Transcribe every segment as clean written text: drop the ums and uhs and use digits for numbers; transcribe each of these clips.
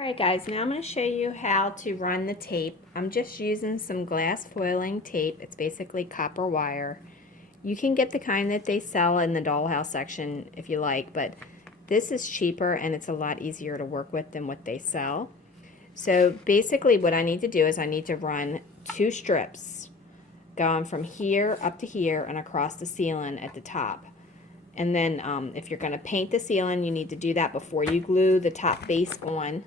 Alright guys, now I'm going to show you how to run the tape. I'm just using some glass foiling tape. It's basically copper wire. You can get the kind that they sell in the Dollhouse section if you like, but this is cheaper and it's a lot easier to work with than what they sell. So basically what I need to do is I need to run 2 strips going from here up to here and across the ceiling at the top. And then if you're going to paint the ceiling, you need to do that before you glue the top base on.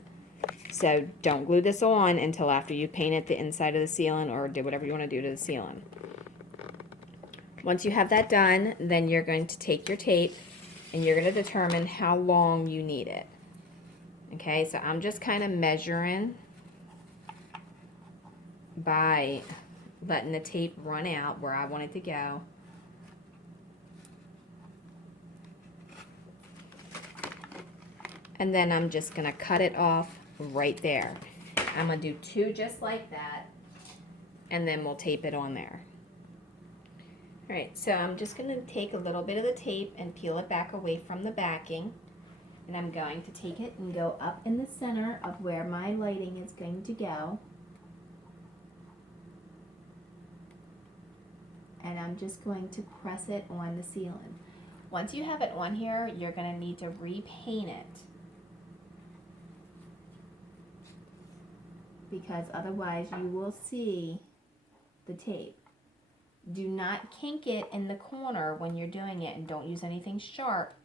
So don't glue this on until after you painted the inside of the ceiling or do whatever you want to do to the ceiling. Once you have that done, then you're going to take your tape and you're going to determine how long you need it. Okay, so I'm just kind of measuring by letting the tape run out where I want it to go. And then I'm just going to cut it off right there. I'm going to do 2 just like that, and then we'll tape it on there. Alright, so I'm just going to take a little bit of the tape and peel it back away from the backing, and I'm going to take it and go up in the center of where my lighting is going to go. And I'm just going to press it on the ceiling. Once you have it on here, you're going to need to repaint it, because otherwise you will see the tape. Do not kink it in the corner when you're doing it, and don't use anything sharp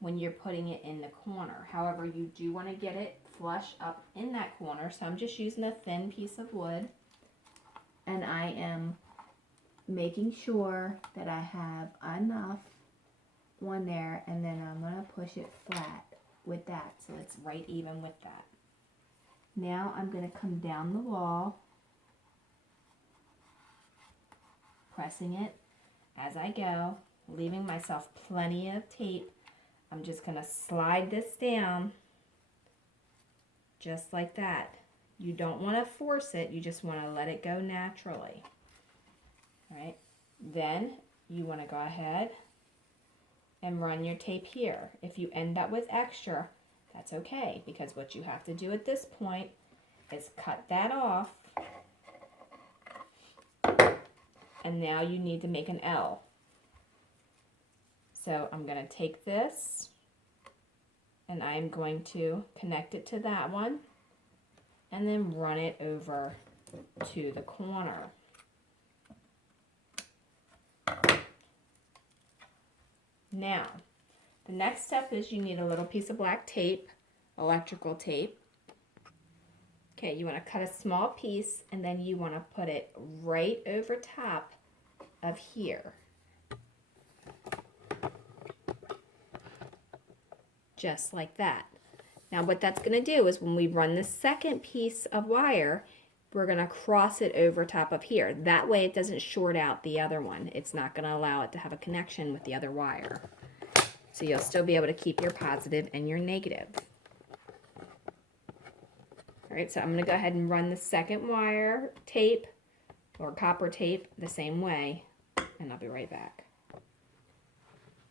when you're putting it in the corner. However, you do want to get it flush up in that corner, so I'm just using a thin piece of wood, and I am making sure that I have enough on there, and then I'm going to push it flat with that so it's right even with that. Now I'm going to come down the wall, pressing it as I go, leaving myself plenty of tape. I'm just going to slide this down just like that. You don't want to force it, you just want to let it go naturally. All right? Then you want to go ahead and run your tape here. If you end up with extra, that's okay, because what you have to do at this point is cut that off, and now you need to make an L. So I'm going to take this and I'm going to connect it to that one and then run it over to the corner. Now, the next step is you need a little piece of black tape, electrical tape. Okay, you want to cut a small piece and then you want to put it right over top of here. Just like that. Now what that's going to do is when we run the second piece of wire, we're going to cross it over top of here. That way it doesn't short out the other one. It's not going to allow it to have a connection with the other wire. So you'll still be able to keep your positive and your negative. Alright, so I'm going to go ahead and run the second wire tape or copper tape the same way, and I'll be right back.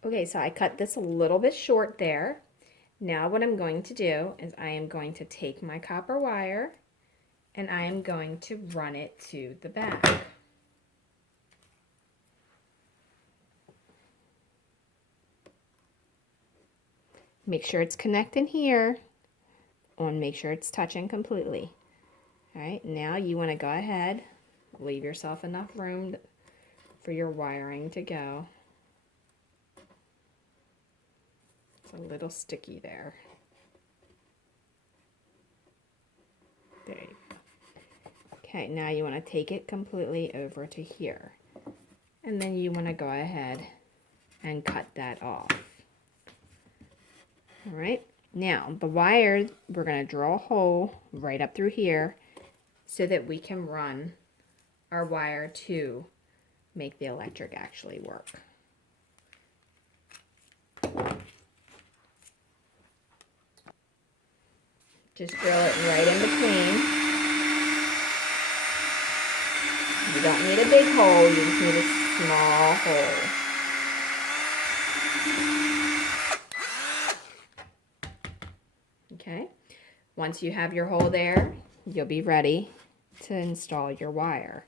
Okay, so I cut this a little bit short there. Now what I'm going to do is I am going to take my copper wire and I am going to run it to the back. Make sure it's connecting here. Make sure it's touching completely. Alright, now you want to go ahead, leave yourself enough room for your wiring to go. It's a little sticky there. There you go. Okay, now you want to take it completely over to here. And then you want to go ahead and cut that off. Alright. Now, the wire, we're going to draw a hole right up through here so that we can run our wire to make the electric actually work. Just drill it right in between. You don't need a big hole, you just need a small hole. Okay. Once you have your hole there, you'll be ready to install your wire.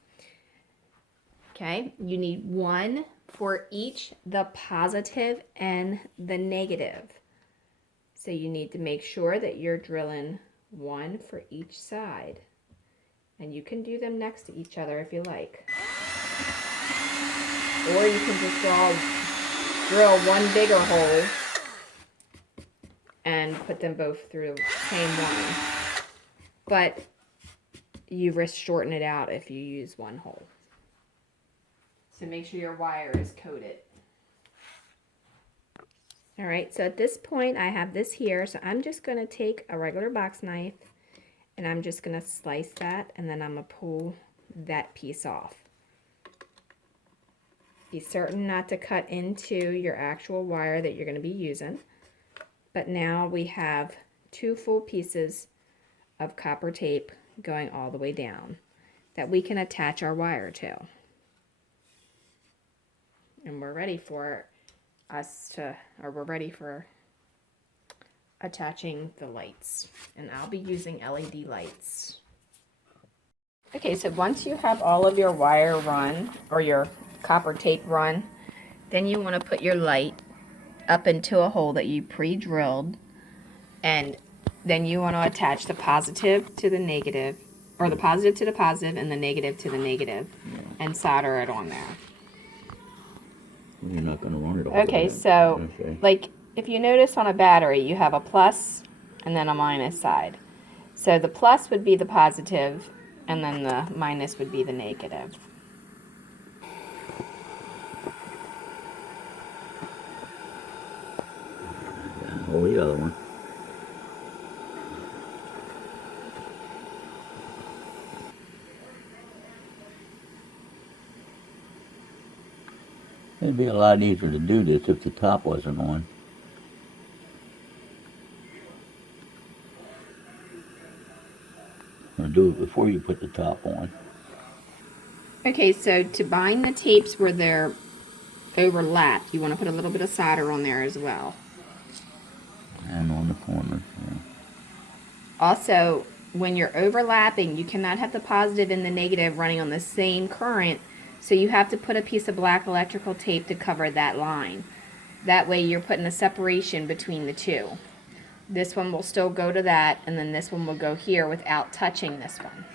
Okay, you need one for each, the positive and the negative. So you need to make sure that you're drilling one for each side. And you can do them next to each other if you like. Or you can just drill one bigger hole and put them both through the same one. But you risk shorting it out if you use one hole. So make sure your wire is coated. All right, so at this point I have this here, so I'm just going to take a regular box knife and I'm just going to slice that, and then I'm going to pull that piece off. Be certain not to cut into your actual wire that you're going to be using. But now we have 2 full pieces of copper tape going all the way down that we can attach our wire to. And we're ready for attaching the lights. And I'll be using LED lights. Okay, so once you have all of your wire run, or your copper tape run, then you want to put your light up into a hole that you pre-drilled, and then you want to attach the positive to the negative, or the positive to the positive and the negative to the negative, and solder it on there. You're not going to run it all. Okay, so like if you notice on a battery, you have a plus and then a minus side. So the plus would be the positive, and then the minus would be the negative. Oh, the other one. It'd be a lot easier to do this if the top wasn't on. Or do it before you put the top on. Okay, so to bind the tapes where they're overlapped, you want to put a little bit of solder on there as well. And on the corners, yeah. Also, when you're overlapping, you cannot have the positive and the negative running on the same current, so you have to put a piece of black electrical tape to cover that line. That way you're putting a separation between the two. This one will still go to that, and then this one will go here without touching this one.